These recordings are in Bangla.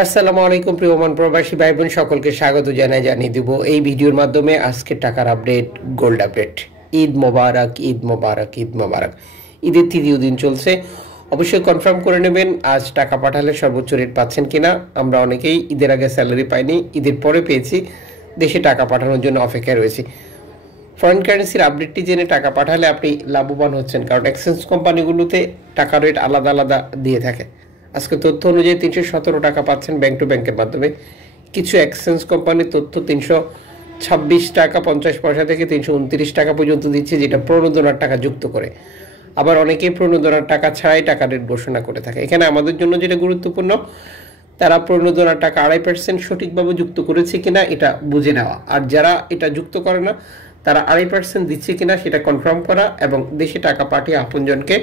আসসালামু আলাইকুম প্রিয় ওমান প্রবাসী ভাই বোন সকলকে স্বাগত জানিয়ে দিব এই ভিডিওর মাধ্যমে আজকে টাকার আপডেট, গোল্ড আপডেট। ঈদ মোবারক, ঈদ মোবারক, ঈদ মোবারক। ঈদের তৃতীয় দিন চলছে, অবশ্যই কনফার্ম করে নেবেন আজ টাকা পাঠালে সর্বোচ্চ রেট পাচ্ছেন কিনা। আমরা অনেকেই ঈদের আগে স্যালারি পাইনি, ঈদের পরে পেয়েছি, দেশে টাকা পাঠানোর জন্য অপেক্ষায় রয়েছি। ফরেন কারেন্সির আপডেটটি জেনে টাকা পাঠালে আপনি লাভবান হচ্ছেন, কারণ এক্সচেঞ্জ কোম্পানিগুলোতে টাকা রেট আলাদা আলাদা দিয়ে থাকে। আজকে তথ্য অনুযায়ী 317 টাকা পাচ্ছেন ব্যাংক টু ব্যাংকের মাধ্যমে। কিছু এক্সচেঞ্জ কোম্পানির তথ্য 326 টাকা 50 পয়সা থেকে 329 টাকা পর্যন্ত দিচ্ছে, যেটা প্রণোদনার টাকা যুক্ত করে। আবার অনেকেই প্রণোদনার টাকা ছাড়াই টাকা রেট ঘোষণা করে থাকে। এখানে আমাদের জন্য যেটা গুরুত্বপূর্ণ, তারা প্রণোদনার টাকা 2.5% সঠিকভাবে যুক্ত করেছে কিনা এটা বুঝে নেওয়া, আর যারা এটা যুক্ত করে না তারা 2.5% দিচ্ছে কিনা সেটা কনফার্ম করা এবং দেশে টাকা পাঠিয়ে আপনজনকে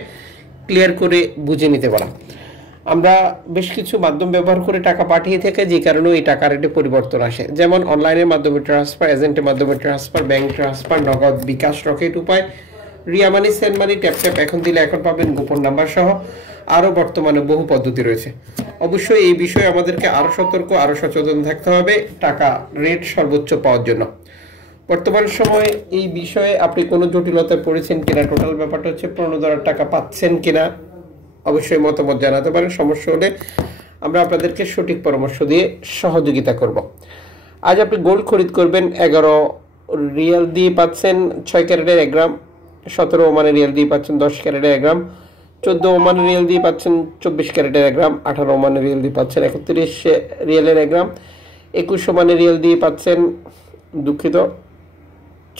ক্লিয়ার করে বুঝে নিতে বলা। আমরা বেশ কিছু মাধ্যম ব্যবহার করে টাকা পাঠিয়ে থেকে, যে কারণে এই টাকা রেটে পরিবর্তন আসে। যেমন অনলাইনের মাধ্যমে ট্রান্সফার, এজেন্টের মাধ্যমে ট্রান্সফার, ব্যাংক ট্রান্সফার, নগদ, বিকাশ, রকেট উপায়, রিয়া মানি, সেন্ড মানি, ট্যাপ ট্যাপ এখন দিলে এখন পাবেন, গোপন নাম্বার সহ আরও বর্তমানে বহু পদ্ধতি রয়েছে। অবশ্যই এই বিষয়ে আমাদেরকে আরও সতর্ক, আরও সচেতন থাকতে হবে টাকা রেট সর্বোচ্চ পাওয়ার জন্য। বর্তমান সময়ে এই বিষয়ে আপনি কোনো জটিলতায় পড়েছেন কিনা, টোটাল ব্যাপারটা হচ্ছে প্রণোদনার টাকা পাচ্ছেন কিনা, অবশ্যই মতামত জানাতে পারেন। সমস্যা হলে আমরা আপনাদেরকে সঠিক পরামর্শ দিয়ে সহযোগিতা করব। আজ আপনি গোল্ড খরিদ করবেন, 11 রিয়াল দিয়ে পাচ্ছেন 6 ক্যারেটের 1 গ্রাম, 17 ওমানের রিয়াল দিয়ে পাচ্ছেন 10 ক্যারেটের 1 গ্রাম, 14 ওমানের রিয়াল দিয়ে পাচ্ছেন 24 ক্যারেটের 1 গ্রাম, 18 ওমানের রিয়াল দিয়ে পাচ্ছেন 31 রিয়ালের 1 গ্রাম, 21 ওমানের রিয়াল দিয়ে পাচ্ছেন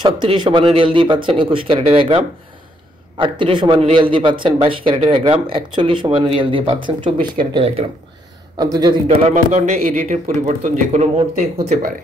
36 ওমানের রিয়াল দিয়ে পাচ্ছেন 21 ক্যারেটের 1 গ্রাম, 38 ওমানের রিয়াল দিয়ে পাচ্ছেন 22 ক্যারেটের 1 গ্রাম, 41 ওমানের রিয়াল দিয়ে পাচ্ছেন 24 ক্যারেটের 1 গ্রাম। আন্তর্জাতিক ডলার মানদণ্ডে এই রেটের পরিবর্তন যে কোনো মুহূর্তে হতে পারে।